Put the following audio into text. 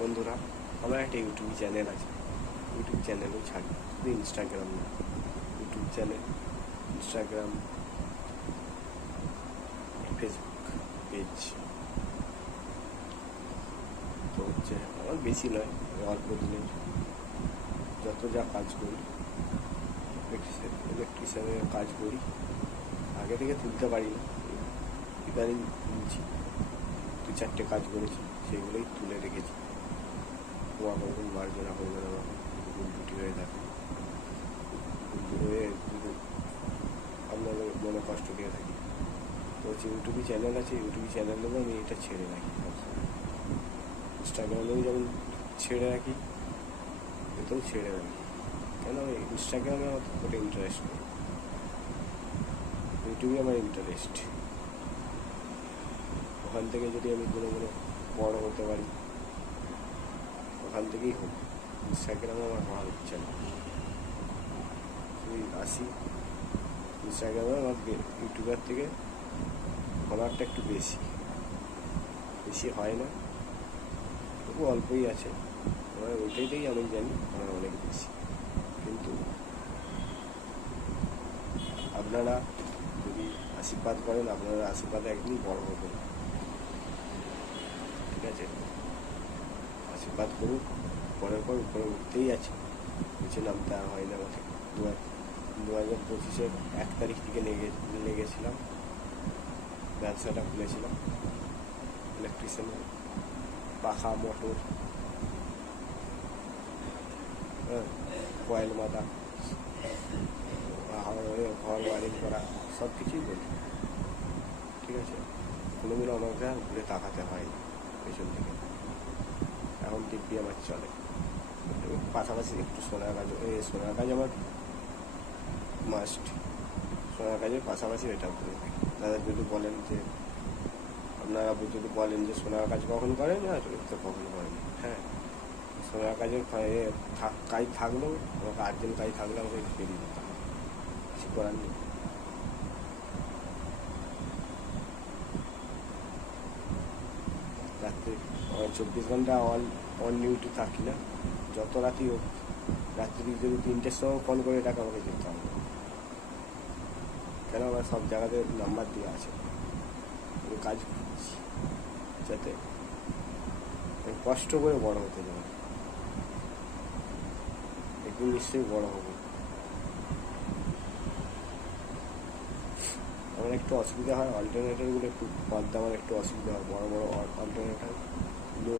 বন্ধুরা, আমার একটা ইউটিউব চ্যানেল আছে। ইউটিউব চ্যানেলও ছাড়ি, শুধু ইনস্টাগ্রাম না, YouTube channel, Instagram, Facebook page. তো হচ্ছে আমার বেশি নয়, আমি অল্প দিনের যত যা কাজ করি, ইলেকট্রিশিয়ানের কাজ করি। আগে থেকে তুলতে পারি না, ইদানিং তুলছি। 2-4টে কাজ করেছি, সেগুলোই তুলে রেখেছি। তোমার কখন মার্জনা করবে না, ভুল দুটি হয়ে থাকে, ভুল হয়ে আপনার মনে কষ্ট দিয়ে থাকি। তো হচ্ছে ইউটিউবে চ্যানেল আছে, ইউটিউব চ্যানেলেও আমি এটা ছেড়ে রাখি সবসময়। ইনস্টাগ্রামেও যেমন ছেড়ে রাখি, এতেও ছেড়ে রাখি। কেন ইনস্টাগ্রামে আমার কোনো ইন্টারেস্ট নেই, ইউটিউবে আমার ইন্টারেস্ট। ওখান থেকে যদি আমি কোনো বড় হতে পারি, ওখান থেকেই হোক। ইনস্টাগ্রামে আমার হওয়ার ইচ্ছা না। আমি আসি ইনস্টাগ্রামে, আমার ইউটিউবার থেকে ফলোয়ারটা একটু বেশি হয় না, তবু অল্পই আছে। আমার ওইটাইতেই আমি জানি আমার অনেক বেশি। কিন্তু আপনারা যদি আশীর্বাদ করেন, আপনারা আশীর্বাদে একদিন বড় হবেন, ঠিক আছে? আশীর্বাদ করুন, পরের পর উপরে উঠতেই আছে, নিচে নামতে আর হয় না আমাকে। 2025-এর 1 তারিখ থেকে লেগেছিলাম, ব্যবসাটা খুলেছিলাম ইলেকট্রিশিয়ানের, পাখা, মোটর, কয়েল মাথা, ঘর ওয়ারিং করা, সব কিছুই করি, ঠিক আছে? কোনোদিনও আমাকে ঘুরে তাকাতে হয়নি পেছন থেকে। এখন দিব্যি আমার চলে। পাশাপাশি একটু সোনার কাজ আমার মাস্ট। সোনার কাজের পাশাপাশি এটাও করে থাকি। দাদা যদি বলেন যে, আপনারা যদি বলেন যে সোনার কাজ কখন করেন, আর তো কখনো করেন, হ্যাঁ, সোনার কাজের কাজ থাকলেও আমাকে আর্জেন্ট কাজ থাকলে আমাকে বেরিয়ে যেতে হবে, কিছু করার নেই। রাত্রে 24 ঘন্টা অন ডিউটি থাকি না, যত রাতি হোক। রাত্রি যদি 3টের সময় ফোন করে ডাকে, আমাকে যেতে হবে। কেন, আমার সব জায়গাতে নাম্বার দেওয়া আছে, আমি কাজ করছি, যাতে আমি কষ্ট করে বড় হতে যাবো, একদিন নিশ্চয়ই বড় হবো। আমার একটু অসুবিধা হয়, অল্টারনেটরগুলো একটু বাদ দেওয়ার একটু অসুবিধা হয়, বড় বড় অল্টারনেটর